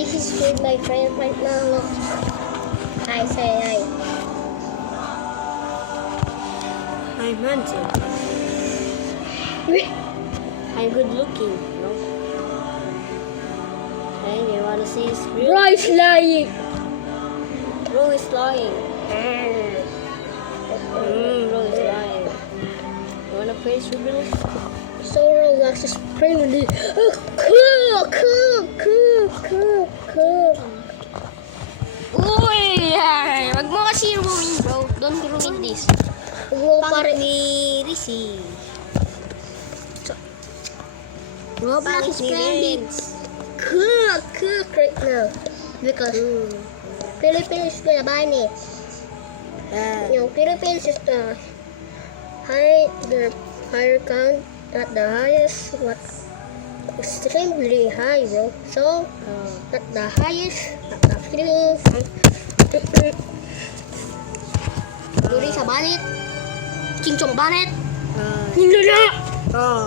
This is with my friend right now. Look. Hi, say hi. I'm handsome. I'm good looking, no? Hey, you wanna see his real? Bro is lying. Bro is lying. Bro is lying. You wanna face reveal? So Roblox is friendly. Cool. Uy! Wag mo kasi ruin, bro. Don't ruin this. Bro, Pangit pare. ni Rizzy. Roblox Pangit is ni friendly. Renz. Cool right now. Because Philippines is the bunny. Yung Philippines is the higher count at the highest, what, extremely high, bro. So, at the highest, at the Philippines, Duri sa banit, Chingchong banit, hindi na! Oh.